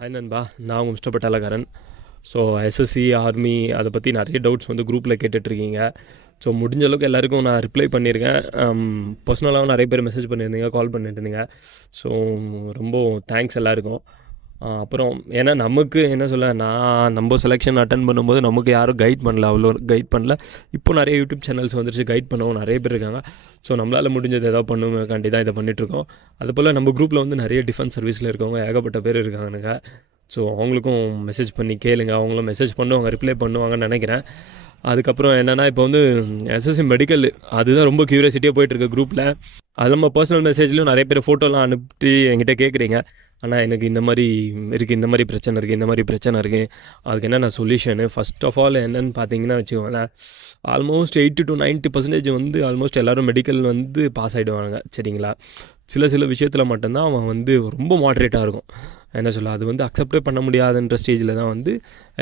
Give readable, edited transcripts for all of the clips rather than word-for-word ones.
Hi நண்பா, நான் உங்கள் மிஸ்டர் பட்டாளக்காரன். ஸோ எஸ்எஸ்சி ஆர்மி அதை பற்றி நிறைய டவுட்ஸ் வந்து குரூப்பில் கேட்டுட்ருக்கீங்க. ஸோ முடிஞ்ச அளவுக்கு எல்லாருக்கும் நான் ரிப்ளை பண்ணியிருக்கேன். பர்சனலாகவும் நிறைய பேர் மெசேஜ் பண்ணியிருந்தீங்க, கால் பண்ணிட்டு இருந்தீங்க. ஸோ ரொம்ப தேங்க்ஸ் எல்லாருக்கும். அப்புறம் ஏன்னா நமக்கு என்ன சொல்ல, நம்ம செலெக்ஷன் அட்டன் பண்ணும்போது நமக்கு யாரும் கைட் பண்ணல, அவ்வளோ கைட் பண்ணல. இப்போ நிறைய யூடியூப் சேனல்ஸ் வந்துருச்சு, கைட் பண்ணவும் நிறைய பேர் இருக்காங்க. ஸோ நம்மளால் முடிஞ்சது ஏதாவது பண்ணுவேக்காண்டி தான் இதை பண்ணிகிட்ருக்கோம். அதுபோல் நம்ம குரூப்பில் வந்து நிறைய டிஃபென்ஸ் சர்வீஸில் இருக்கவங்க ஏகப்பட்ட பேர் இருக்காங்க. ஸோ அவங்களுக்கும் மெசேஜ் பண்ணி கேளுங்க, அவங்களும் மெசேஜ் பண்ணுவாங்க, ரிப்ளை பண்ணுவாங்கன்னு நினைக்கிறேன். அதுக்கப்புறம் என்னென்னா, இப்போ வந்து எஸ்எஸ்சி மெடிக்கல் அதுதான் ரொம்ப க்யூரியாசிட்டியாக போயிட்டுருக்கு குரூப்பில். அது நம்ம பர்சனல் மெசேஜ்லையும் நிறைய பேர் ஃபோட்டோலாம் அனுப்பி என்கிட்ட கேட்குறீங்க. ஆனால் எனக்கு இந்த மாதிரி இருக்குது, இந்த மாதிரி பிரச்சனை இருக்குது, இந்த மாதிரி பிரச்சனை இருக்குது, அதுக்கு என்னென்ன சொல்யூஷனு. ஃபஸ்ட் ஆஃப் ஆல் என்னென்னு பார்த்தீங்கன்னா வச்சுக்கோங்களேன், ஆல்மோஸ்ட் 80 to 90% வந்து ஆல்மோஸ்ட் எல்லோரும் மெடிக்கல் வந்து பாஸ் ஆகிடுவாங்க, சரிங்களா. சில விஷயத்தில் மட்டும்தான் அவன் வந்து ரொம்ப மாட்ரேட்டாக இருக்கும். என்ன சொல்ல, அது வந்து அக்செப்டே பண்ண முடியாதுன்ற ஸ்டேஜில் தான் வந்து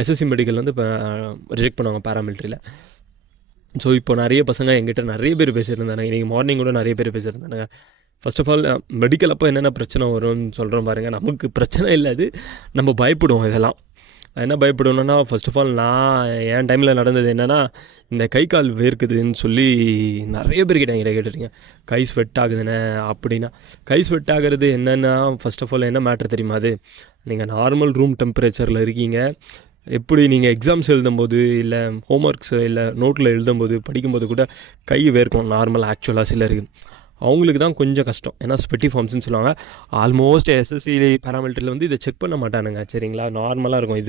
எஸ்எஸ்சி மெடிக்கல் வந்து இப்போ ரிஜெக்ட் பண்ணுவாங்க பேராமிலிட்ரியில். ஸோ இப்போ நிறைய பசங்க எங்கிட்ட நிறைய பேர் பேசியிருந்தாங்க, இன்றைக்கி மார்னிங் கூட நிறைய பேர் பேசியிருந்தாங்க. ஃபர்ஸ்ட் ஆஃப் ஆல் மெடிக்கல் அப்போ என்னென்ன பிரச்சனை வரும்னு சொல்கிறோம் பாருங்கள். நமக்கு பிரச்சனை இல்லை, அது நம்ம பயப்படுவோம். இதெல்லாம் என்ன பயப்படணுன்னா, ஃபர்ஸ்ட் ஆஃப் ஆல் நான் என் டைமில் நடந்தது என்னென்னா, இந்த கை கால் வேர்க்குதுன்னு சொல்லி நிறைய பேர்கிட்ட என்கிட்ட கேட்டுருக்கீங்க. கை ஸ்வெட் ஆகுதுண்ணே அப்படின்னா. கை ஸ்வெட் ஆகிறது என்னென்னா, ஃபர்ஸ்ட் ஆஃப் ஆல் என்ன மேட்ரு தெரியுமா, அது நீங்கள் நார்மல் ரூம் டெம்பரேச்சரில் இருக்கீங்க. எப்படி நீங்கள் எக்ஸாம்ஸ் எழுதும்போது இல்லை ஹோம்ஒர்க்ஸ் இல்லை நோட்டில் எழுதும்போது படிக்கும்போது கூட கை வேர்க்கும் நார்மல். ஆக்சுவலாக சிலருக்கு அவங்களுக்கு தான் கொஞ்சம் கஷ்டம், ஏன்னா ஸ்வெட்டி ஃபார்ம்ஸ்னு சொல்லுவாங்க. ஆல்மோஸ்ட் எஸ்எஸ்சி பேராமிலிட்டரியில் வந்து இதை செக் பண்ண மாட்டானுங்க, சரிங்களா. நார்மலாக இருக்கும்.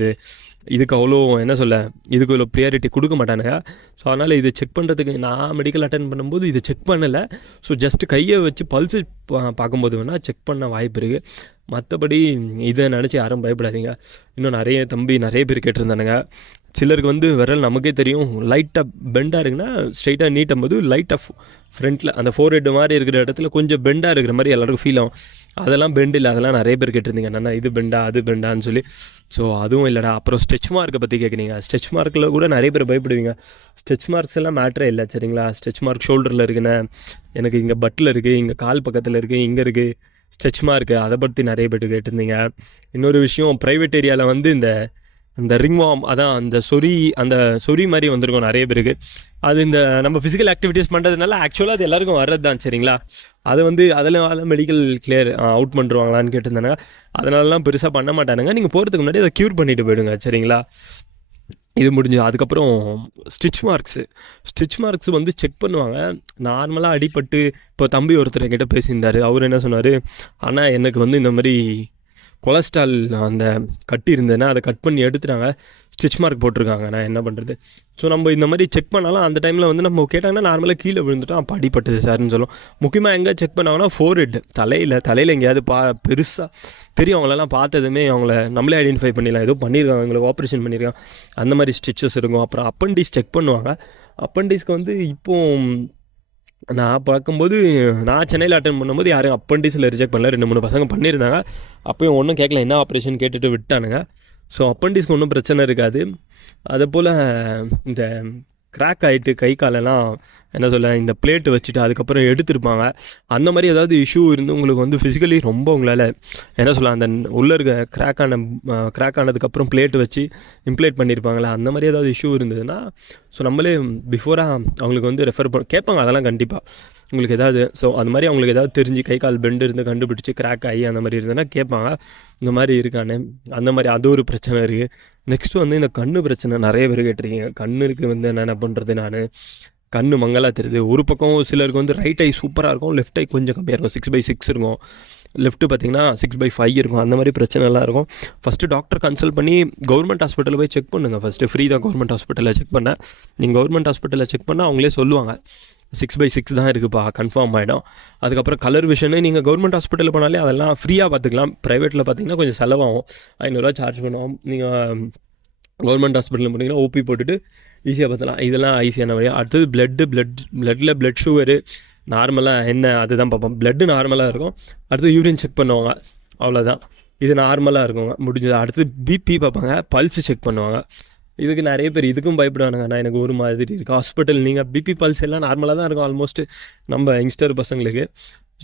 இதுக்கு அவ்வளோ என்ன சொல்ல, இதுக்கு அவ்வளோ ப்ரியாரிட்டி கொடுக்க மாட்டானுங்க. ஸோ அதனால் இது செக் பண்ணுறதுக்கு நான் மெடிக்கல் அட்டன் பண்ணும்போது இது செக் பண்ணலை. ஸோ ஜஸ்ட்டு கையை வச்சு பல்ஸு பார்க்கும்போது வேணால் செக் பண்ண வாய்ப்பு இருக்குது. மற்றபடி இதை நினச்சி யாரும் பயப்படாதீங்க. இன்னும் நிறைய பேர் கேட்டிருந்தானுங்க. சிலருக்கு வந்து விரல் நமக்கே தெரியும் லைட்டாக பெண்டாக இருக்குன்னா, ஸ்ட்ரைட்டாக நீட்டும் போது லைட்டாக ஃப்ரண்ட்டில் அந்த ஃபோர்ஹெட் மாதிரி இருக்கிற இடத்துல கொஞ்சம் பெண்டாக இருக்கிற மாதிரி எல்லாருக்கும் ஃபீல் ஆகும். அதெல்லாம் பெண்ட் இல்லை, அதெல்லாம் நிறைய பேர் கேட்டிருந்தீங்க, என்னன்னா இது பெண்டா அது பெண்டான்னு சொல்லி. ஸோ அதுவும் இல்லைடா. அப்புறம் ஸ்ட்ரெச் மார்க்கை பற்றி கேட்குறீங்க. ஸ்ட்ரெச் மார்க்கில் கூட நிறைய பேர் பயப்படுவீங்க. ஸ்ட்ரெச் மார்க்ஸ் எல்லாம் மேட்ரே இல்லை, சரிங்களா. ஸ்ட்ரெச் மார்க் ஷோல்டரில் இருக்குண்ணே, எனக்கு இங்கே பட்டில் இருக்குது, இங்கே கால் பக்கத்தில் இருக்குது, இங்கே இருக்குது ஸ்ட்ரெச் மார்க்கு. அதை பற்றி நிறைய பேர் கேட்டிருந்தீங்க. இன்னொரு விஷயம், ப்ரைவேட் ஏரியாவில் வந்து இந்த ரிங்வார்ம், அதான் அந்த சொறி மாதிரி வந்திருக்கும் நிறைய பேருக்கு. அது இந்த நம்ம ஃபிசிக்கல் ஆக்டிவிட்டீஸ் பண்ணுறதுனால ஆக்சுவலாக அது எல்லாருக்கும் வர்றது தான், சரிங்களா. அதை வந்து அதில் மெடிக்கல் கிளியர் அவுட் பண்ணுறாங்களான்னு கேட்டிருந்தாங்க. அதனாலலாம் பெருசாக பண்ண மாட்டானுங்க. நீங்கள் போகிறதுக்கு முன்னாடி அதை க்யூர் பண்ணிவிட்டு போயிடுங்க, சரிங்களா. இது முடிஞ்சு அதுக்கப்புறம் ஸ்டிச் மார்க்ஸ் வந்து செக் பண்ணுவாங்க. நார்மலாக அடிபட்டு இப்போ தம்பி ஒருத்தர் என்கிட்ட பேசியிருந்தார். அவர் என்ன சொன்னார், ஆனால் எனக்கு வந்து இந்த மாதிரி கொலஸ்ட்ரால் அந்த கட்டி இருந்ததுன்னா அதை கட் பண்ணி எடுத்துட்டாங்க, ஸ்டிச் மார்க் போட்டிருக்காங்க, நான் என்ன பண்ணுறது. ஸோ நம்ம இந்த மாதிரி செக் பண்ணாலும் அந்த டைமில் வந்து நம்ம கேட்டாங்கன்னா நார்மலாக கீழே விழுந்துட்டோம், அப்போ அடிப்பட்டது சார்னு சொல்லும். முக்கியமாக எங்கே செக் பண்ணாங்கன்னா ஃபோர்ஹெட், தலையில் எங்கேயாவது பெருசாக தெரியும். அவங்களெல்லாம் பார்த்ததுமே அவங்கள நம்மளே ஐடென்டிஃபை பண்ணிடலாம், ஏதோ பண்ணியிருக்காங்க, அவங்களுக்கு ஆப்ரேஷன் பண்ணியிருக்காங்க, அந்த மாதிரி ஸ்டிச்சஸ் இருக்கும். அப்புறம் அப்பண்டிஸ் செக் பண்ணுவாங்க. அப்பண்டிஸ்க்கு வந்து இப்போது நான் பார்க்கும்போது, நான் சென்னையில் அட்டன் பண்ணும்போது யாரும் அப்பண்டிஸில் ரிஜெக்ட் பண்ணல. 2-3 பசங்க பண்ணியிருந்தாங்க. அப்போயும் ஒன்றும் கேட்கல, என்ன ஆப்ரேஷன் கேட்டுட்டு விட்டானுங்க. ஸோ அப்பண்டிஸ்க்கு ஒன்றும் பிரச்சனை இருக்காது. அதே போல் இந்த கிராக் ஆகிட்டு கை காலெல்லாம் என்ன சொல்ல, இந்த பிளேட்டு வச்சுட்டு அதுக்கப்புறம் எடுத்துருப்பாங்க. அந்த மாதிரி ஏதாவது இஷ்யூ இருந்து உங்களுக்கு வந்து ஃபிசிக்கலி ரொம்ப உங்களால் என்ன சொல்ல, அந்த உள்ளே இருக்க கிராக் ஆனதுக்கப்புறம் பிளேட்டு வச்சு இம்ப்ளேட் பண்ணியிருப்பாங்களே, அந்த மாதிரி ஏதாவது இஷ்யூ இருந்ததுன்னா, ஸோ நம்மளே பிஃபோராக அவங்களுக்கு வந்து ரெஃபர் கேட்பாங்க. அதெல்லாம் கண்டிப்பாக உங்களுக்கு ஏதாவது, ஸோ அது மாதிரி அவங்களுக்கு ஏதாவது தெரிஞ்சு கை கால் பெண்டு இருந்து கண்டுபிடிச்சி கிராக் ஆகி அந்த மாதிரி இருந்ததுன்னா கேட்பாங்க, இந்த மாதிரி இருக்கானே. அந்த மாதிரி அது ஒரு பிரச்சனை இருக்குது. நெக்ஸ்ட்டு வந்து இந்த கண்ணு பிரச்சனை நிறைய பேர் கேட்டிருக்கீங்க. கண்ணுக்கு வந்து என்ன பண்ணுறது, நான் கண்ணு மங்கலாக தெரியுது. ஒரு பக்கம் சிலருக்கு வந்து ரைட் ஐ சூப்பராக இருக்கும், லெஃப்ட் ஐ கொஞ்சம் கம்மியாக இருக்கும், 6/6 இருக்கும். லெஃப்ட்டு பார்த்திங்கன்னா 6/5 இருக்கும். அந்த மாதிரி பிரச்சனைலாம் இருக்கும். ஃபஸ்ட்டு டாக்டர் கன்சல்ட் பண்ணி கவர்மெண்ட் ஹாஸ்பிட்டலில் போய் செக் பண்ணுங்கள். ஃபஸ்ட்டு ஃப்ரீ தான் கவர்மெண்ட் ஹாஸ்பிட்டலில் செக் பண்ணேன். நீங்கள் கவர்மெண்ட் ஹாஸ்பிட்டலில் செக் பண்ணால் அவங்களே சொல்லுவாங்க 6/6 தான் இருக்குப்பா, கன்ஃபார்ம் ஆகிடும். அதுக்கப்புறம் கலர் விஷனு நீங்கள் கவர்மெண்ட் ஹாஸ்பிட்டலில் போனாலே அதெல்லாம் ஃப்ரீயாக பார்த்துக்கலாம். ப்ரைவேட்டில் பார்த்தீங்கன்னா கொஞ்சம் செலவாகும், 500 சார்ஜ் பண்ணுவோம். நீங்கள் கவர்மெண்ட் ஹாஸ்பிட்டலில் போனீங்கன்னா ஓபி போட்டுட்டு ஈஸியாக பார்த்துலாம். இதெல்லாம் ஈஸியான வழியாக. அடுத்தது பிளட்டில் பிளட் சுகரு நார்மலாக என்ன அதுதான் பார்ப்போம். பிளட்டு நார்மலாக இருக்கும். அடுத்து யூரின் செக் பண்ணுவாங்க, அவ்வளோதான். இது நார்மலாக இருக்குங்க, முடிஞ்சது. அடுத்து பிபி பார்ப்பாங்க, பல்ஸு செக் பண்ணுவாங்க. இதுக்கு நிறைய பேர் இதுக்கும் பயப்படுவானுங்க. நான் எனக்கு ஒரு மாதிரி இருக்குது ஹாஸ்பிட்டல். நீங்கள் பிபி பல்ஸ் எல்லாம் நார்மலாக தான் இருக்கும் ஆல்மோஸ்ட் நம்ம யங்ஸ்டர் பசங்களுக்கு.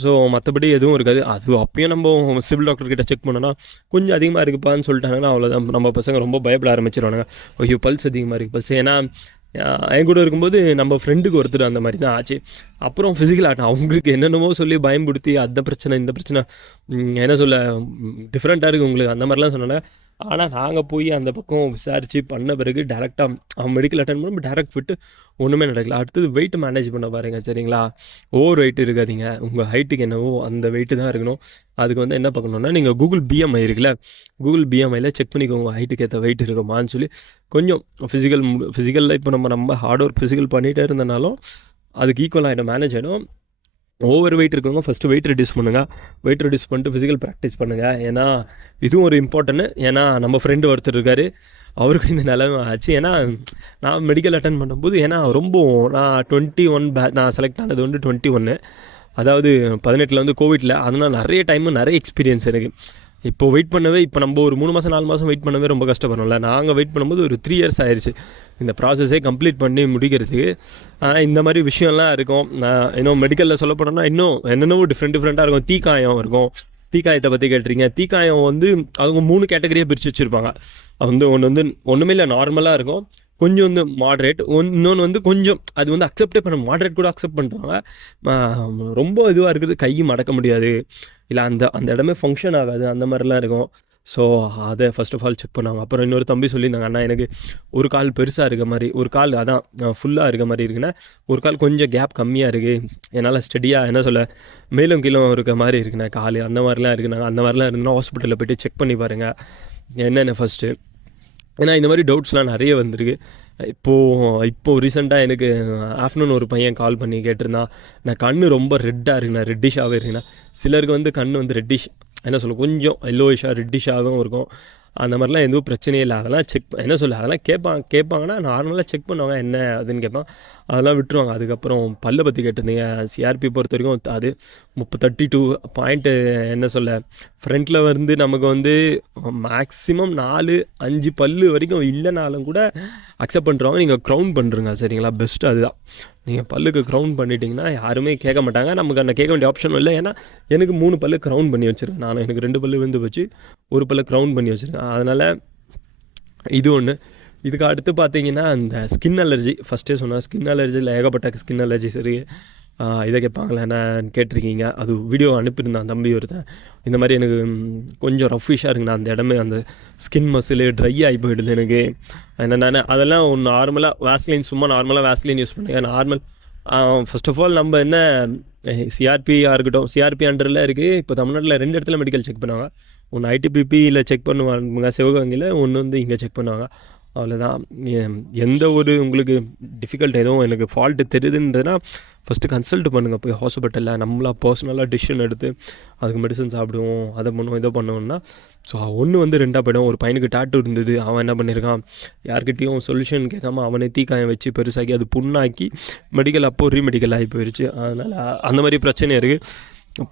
ஸோ மற்றபடி எதுவும் இருக்காது. அது அப்பயும் நம்ம சிவில் டாக்டர்கிட்ட செக் பண்ணோன்னா கொஞ்சம் அதிகமாக இருக்குப்பான்னு சொல்லிட்டாங்கன்னா அவ்வளோதான், நம்ம பசங்க ரொம்ப பயப்பட ஆரம்பிச்சிருவானுங்க. ஐயோ பல்ஸ் அதிகமாக இருக்குது பல்ஸ். ஏன்னா என் கூட இருக்கும்போது நம்ம ஃப்ரெண்டுக்கு ஒருத்தர் அந்த மாதிரி தான் ஆச்சு. அப்புறம் ஃபிசிக்கல் ஆட்டம் அவங்களுக்கு என்னென்னமோ சொல்லி பயன்படுத்தி அந்த பிரச்சனை இந்த பிரச்சனை என்ன சொல்ல டிஃப்ரெண்ட்டாக இருக்குது உங்களுக்கு அந்த மாதிரிலாம் சொன்னாங்க. ஆனால் நாங்கள் போய் அந்த பக்கம் விசாரித்து பண்ண பிறகு டேரெக்டாக அவன் மெடிக்கல் அட்டன் பண்ணி டேரெக்ட் ஃபிட்டு ஒன்றுமே நடக்கல. அடுத்தது வெயிட் மேனேஜ் பண்ண பாருங்க சரிங்களா. ஓவர் வெயிட் இருக்காதீங்க, உங்கள் ஹைட்டுக்கு என்னவோ அந்த வெயிட்டு தான் இருக்கணும். அதுக்கு வந்து என்ன பார்க்கணுன்னா நீங்கள் கூகுள் பிஎம்ஐ இருக்குல்ல, கூகுள் பிஎம்ஐயில் செக் பண்ணிக்கோங்க ஹைட்டுக்கு ஏற்ற வெயிட் இருக்குமான்னு சொல்லி. கொஞ்சம் ஃபிசிக்கலில் இப்போ நம்ம ஹார்ட் ஒர்க் ஃபிசிக்கல் பண்ணிகிட்டே இருந்தனாலும் அதுக்கு ஈக்குவல் ஆகிடும், மேனேஜ் ஆகிடும். ஓவர் வெயிட் இருக்கவங்க ஃபஸ்ட்டு வெயிட் ரெடியூஸ் பண்ணுங்கள். வெயிட் ரெடியூஸ் பண்ணிட்டு ஃபிசிக்கல் ப்ராக்டிஸ் பண்ணுங்கள். ஏன்னா இதுவும் ஒரு இம்பார்ட்டன்ட். ஏன்னா நம்ம ஃப்ரெண்டு ஒருத்தர் இருக்கார், அவருக்கும் இந்த நிலைமை ஆச்சு. ஏன்னா நான் மெடிக்கல் அட்டன் பண்ணும்போது ஏன்னா ரொம்ப நான் 21 நான் செலக்ட் ஆனது வந்து 21, அதாவது 18 வந்து கோவிட்டில். அதனால் நிறைய டைமு நிறைய எக்ஸ்பீரியன்ஸ் எனக்கு. இப்போ வெயிட் பண்ணவே இப்போ நம்ம ஒரு 3 மாதம் 4 மாதம் வெயிட் பண்ணவே ரொம்ப கஷ்டப்படுறோம்ல. நாங்கள் வெயிட் பண்ணும்போது ஒரு 3 இயர்ஸ் ஆயிடுச்சு இந்த ப்ராசஸே கம்ப்ளீட் பண்ணி முடிக்கிறதுக்கு. ஆனால் இந்த மாதிரி விஷயம்லாம் இருக்கும். நான் இன்னும் மெடிக்கலில் சொல்ல போனோம்னா இன்னும் என்னென்னவோ டிஃப்ரெண்ட்டாக இருக்கும். தீக்காயம் இருக்கும். தீக்காயத்தை பற்றி கேட்டுறீங்க. தீக்காயம் வந்து அவங்க 3 கேட்டகரியாக பிரித்து வச்சுருப்பாங்க. அது வந்து ஒன்று வந்து ஒன்றுமே இல்லை, நார்மலாக இருக்கும். கொஞ்சம் வந்து மாட்ரேட், இன்னொன்று வந்து கொஞ்சம் அது வந்து அக்செப்டே பண்ண மாட்ரேட் கூட அக்செப்ட் பண்ணுறாங்க. ரொம்ப இதுவாக இருக்குது, கை மடக்க முடியாது, இல்லை அந்த அந்த இடமே ஃபங்க்ஷன் ஆகாது, அந்த மாதிரிலாம் இருக்கும். ஸோ அதை ஃபஸ்ட் ஆஃப் ஆல் செக் பண்ணாங்க. அப்புறம் இன்னொரு தம்பி சொல்லியிருந்தாங்க, அண்ணா எனக்கு ஒரு கால் பெருசாக இருக்க மாதிரி, ஒரு கால் அதான் ஃபுல்லாக இருக்க மாதிரி இருக்குன்னா, ஒரு கால் கொஞ்சம் கேப் கம்மியாக இருக்குது, என்னால் ஸ்டடியாக என்ன சொல்ல மேலும் கீழும் இருக்க மாதிரி இருக்குண்ணா கால், அந்த மாதிரிலாம் இருக்குனாங்க. அந்த மாதிரிலாம் இருந்ததுன்னா ஹாஸ்பிட்டலில் போய்ட்டு செக் பண்ணி பாருங்கள் என்னென்ன ஃபஸ்ட்டு. ஏன்னா இந்த மாதிரி டவுட்ஸ்லாம் நிறைய வந்திருக்கு. இப்போது ரீசெண்டாக எனக்கு ஆஃப்டர்நூன் ஒரு பையன் கால் பண்ணி கேட்டிருந்தான், நான் கண் ரொம்ப ரெட்டாக இருக்குண்ணா, ரெட்டிஷாகவே இருக்குண்ணா. சிலருக்கு வந்து கண் வந்து ரெட்டிஷ் என்ன சொல்ல கொஞ்சம் எல்லோயிஷாக ரெட்டிஷாகவும் இருக்கும். அந்த மாதிரிலாம் எதுவும் பிரச்சனையே இல்லை. அதெல்லாம் என்ன சொல்ல அதெல்லாம் கேட்பாங்கன்னா நார்மலாக செக் பண்ணுவாங்க என்ன அதுன்னு கேட்பான், அதெல்லாம் விட்டுருவாங்க. அதுக்கப்புறம் பல்லை பற்றி கேட்டிருந்தீங்க. சிஆர்பி பொறுத்த வரைக்கும் அது 32 பாயிண்ட்டு என்ன சொல்ல ஃப்ரண்ட்டில் வந்து நமக்கு வந்து மேக்ஸிமம் 4-5 பல்லு வரைக்கும் இல்லைனாலும் கூட அக்செப்ட் பண்ணுறவங்க நீங்கள் க்ரௌன் பண்ணுறங்க சரிங்களா. பெஸ்ட்டு அதுதான். நீங்கள் பல்லுக்கு க்ரௌன் பண்ணிட்டீங்கன்னா யாருமே கேட்க மாட்டாங்க. நமக்கு அந்த கேட்க வேண்டிய ஆப்ஷனும் இல்லை. ஏன்னா எனக்கு 3 பல்லு க்ரௌன் பண்ணி வச்சுருக்கேன். எனக்கு 2 பல்லு விழுந்து வச்சு ஒரு பல்லு க்ரௌன் பண்ணி வச்சுருக்கேன். அதனால் இது ஒன்று. இதுக்கு அடுத்து பார்த்தீங்கன்னா இந்த ஸ்கின் அலர்ஜி, ஃபஸ்ட்டே சொன்னால் ஸ்கின் அலர்ஜியில் ஏகப்பட்ட ஸ்கின் அலர்ஜிஸ் இருக்குது. இதை கேட்பாங்களே என்னன்னு கேட்டிருக்கீங்க. அது வீடியோ அனுப்பியிருந்தான் தம்பி ஒருத்தன். இந்த மாதிரி எனக்கு கொஞ்சம் ரஃபிஷாக இருக்குண்ணா, அந்த இடமே அந்த ஸ்கின் மசில் ட்ரை ஆகி போயிடுது எனக்கு. நான் அதெல்லாம் நார்மலாக வேஸ்லின், சும்மா நார்மலாக வேஸ்லின் யூஸ் பண்ணுங்கள். நார்மல் ஃபர்ஸ்ட் ஆஃப் ஆல் நம்ம என்ன சிஆர்பியாக இருக்கட்டும், சிஆர்பி அண்டரில் இருக்குது. இப்போ தமிழ்நாட்டில் 2 இடத்துல மெடிக்கல் செக் பண்ணுவாங்க. ஒன்று ஐடிபிபியில் செக் பண்ணுவாங்க சிவகங்கையில், ஒன்று வந்து இங்கே செக் பண்ணுவாங்க. அவ்வளோதான். எந்த ஒரு உங்களுக்கு டிஃபிகல்ட் எதுவும் எனக்கு ஃபால்ட்டு தெரியுதுன்றதுனா ஃபஸ்ட்டு கன்சல்ட் பண்ணுங்கள் போய் ஹாஸ்பிட்டலில். நம்மளாக பர்சனலாக டிசிஷன் எடுத்து அதுக்கு மெடிசன் சாப்பிடுவோம், அதை பண்ணுவோம், இதை பண்ணுவோம்னா ஸோ ஒன்று வந்து 2ஆக போய்டும். ஒரு பையனுக்கு டாட்டூ இருந்தது, அவன் என்ன பண்ணியிருக்கான், யார்கிட்டையும் சொல்யூஷன் கேட்காம அவனை தீக்காயம் வச்சு பெருசாக்கி அது புண்ணாக்கி மெடிக்கல் அப்போ ரீமெடிக்கல் ஆகி போயிடுச்சு. அதனால் அந்த மாதிரி பிரச்சனை இருக்குது.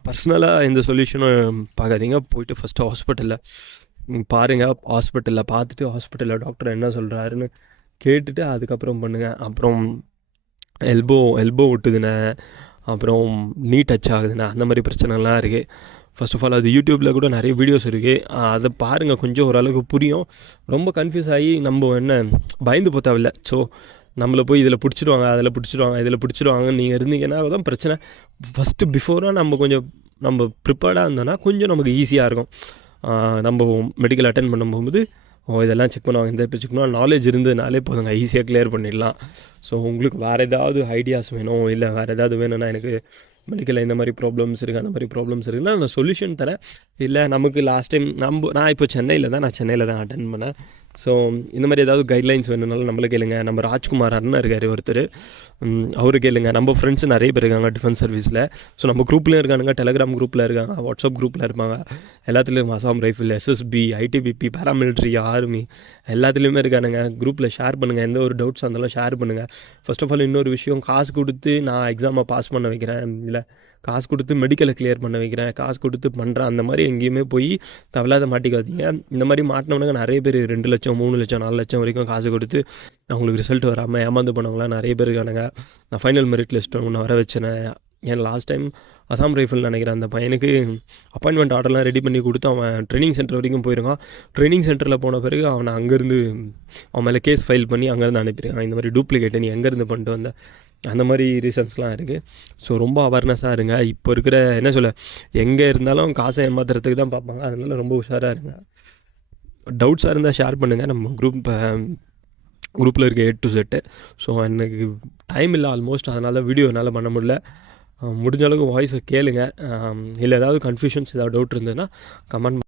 பர்சனலாக எந்த சொல்யூஷனும் பார்க்காதீங்க. போய்ட்டு ஃபஸ்ட்டு ஹாஸ்பிட்டலில் பாருங்கள். ஹாஸ்பிட்டலில் பார்த்துட்டு ஹாஸ்பிட்டலில் டாக்டர் என்ன சொல்கிறாருன்னு கேட்டுட்டு அதுக்கப்புறம் பண்ணுங்கள். அப்புறம் எல்போ விட்டுதுண்ணே, அப்புறம் நீ டச் ஆகுதுண்ணே, அந்த மாதிரி பிரச்சனைலாம் இருக்குது. ஃபர்ஸ்ட் ஆஃப் ஆல் அது யூடியூப்பில் கூட நிறைய வீடியோஸ் இருக்குது, அதை பாருங்கள். கொஞ்சம் ஓரளவுக்கு புரியும். ரொம்ப கன்ஃபியூஸ் ஆகி நம்ம என்ன பயந்து போத்தாவில்லை. ஸோ நம்மளை போய் இதில் பிடிச்சிடுவாங்க, அதில் பிடிச்சிடுவாங்கன்னு நீங்கள் இருந்தீங்கன்னா தான் பிரச்சனை. ஃபஸ்ட்டு பிஃபோராக நம்ம ப்ரிப்பேர்டாக இருந்தோன்னா கொஞ்சம் நமக்கு ஈஸியாக இருக்கும். நம்ம மெடிக்கல் அட்டென்ட் பண்ணும்போது இதெல்லாம் செக் பண்ணுவாங்க, இந்த செக் பண்ணுவாங்க, நாலேஜ் இருந்ததுனாலே போதுங்க, ஈஸியாக கிளியர் பண்ணிடலாம். ஸோ உங்களுக்கு வேறு ஏதாவது ஐடியாஸ் வேணும், இல்லை வேறு ஏதாவது வேணும்னா எனக்கு மெடிக்கலில் இந்த மாதிரி ப்ராப்ளம்ஸ் இருக்குது, அந்த மாதிரி ப்ராப்ளம்ஸ் இருக்குன்னா நான் சொல்யூஷன் தரேன். இல்லை நமக்கு லாஸ்ட் டைம் நான் இப்போ சென்னையில் தான் அட்டென்ட் பண்ணேன். ஸோ இந்த மாதிரி ஏதாவது கைட்லைன்ஸ் வேணும்னாலும் நம்மளை கேளுங்க. நம்ம ராஜ்குமார் அண்ணன் இருக்கார் ஒருத்தர், அவரு கேளுங்க. நம்ம ஃப்ரெண்ட்ஸ் நிறைய பேர் இருக்காங்க டிஃபென்ஸ் சர்வீஸில். ஸோ நம்ம குரூப்லேயும் இருக்கானுங்க, டெலிகிராம் குரூப்பில் இருக்காங்க, வாட்ஸ்அப் குரூப்பில் இருப்பாங்க. எல்லாத்துலேயும் Assam rifle, SSB, ITBP, paramilitary, army எல்லாத்துலேயுமே இருக்கானுங்க. குரூப்பில் ஷேர் பண்ணுங்கள். எந்த ஒரு டவுட்ஸ் இருந்தாலும் ஷேர் பண்ணுங்கள். ஃபர்ஸ்ட் ஆஃப் ஆல் இன்னொரு விஷயம், காசு கொடுத்து நான் எக்ஸாமை பாஸ் பண்ண வைக்கிறேன், இல்லை காசு கொடுத்து மெடிக்கலை கிளியர் பண்ண வைக்கிறேன், காசு கொடுத்து பண்ணுறேன், அந்த மாதிரி எங்கேயுமே போய் தவளாத மாட்டிக்காதீங்க. இந்த மாதிரி மாட்டினவனுங்க நிறைய பேர் 2 லட்சம் 3 லட்சம் 4 லட்சம் வரைக்கும் காசு கொடுத்து அவங்களுக்கு ரிசல்ட் வராமல் ஏமாந்து போனவங்களாம் நிறைய பேர் இருக்கானுங்க. நான் ஃபைனல் மெரிட் லிஸ்ட் ஒன்று வர வச்சேன். ஏன் லாஸ்ட் டைம் அசாம் ரைஃபிள் நினைக்கிறேன், அந்த பையனுக்கு அப்பாயின்மெண்ட் ஆர்டர்லாம் ரெடி பண்ணி கொடுத்து அவன் ட்ரைனிங் சென்டர் வரைக்கும் போயிருக்கான். ட்ரைனிங் சென்டரில் போன பிறகு அவனை அங்கேருந்து அவன் மேலே கேஸ் ஃபைல் பண்ணி அங்கேருந்து அனுப்பியிருக்கான். இந்த மாதிரி டூப்ளிகேட்டு நீ எங்கேருந்து பண்ணிட்டு வந்த, அந்த மாதிரி ரீசன்ஸ்லாம் இருக்குது. ஸோ ரொம்ப அவேர்னஸாக இருங்க. இப்போ இருக்கிற என்ன சொல்ல, எங்கே இருந்தாலும் காசை ஏமாத்துறதுக்கு தான் பார்ப்பாங்க. அதனால ரொம்ப உஷாராக இருங்க. டவுட்ஸாக இருந்தால் ஷேர் பண்ணுங்கள். நம்ம குரூப்பில் இருக்க A to Z. ஸோ எனக்கு டைம் இல்லை ஆல்மோஸ்ட், அதனால் வீடியோ என்னால் பண்ண முடியல. முடிஞ்ச அளவுக்கு வாய்ஸை கேளுங்க. இல்லை ஏதாவது கன்ஃபியூஷன்ஸ் ஏதாவது டவுட் இருந்ததுன்னா கமெண்ட்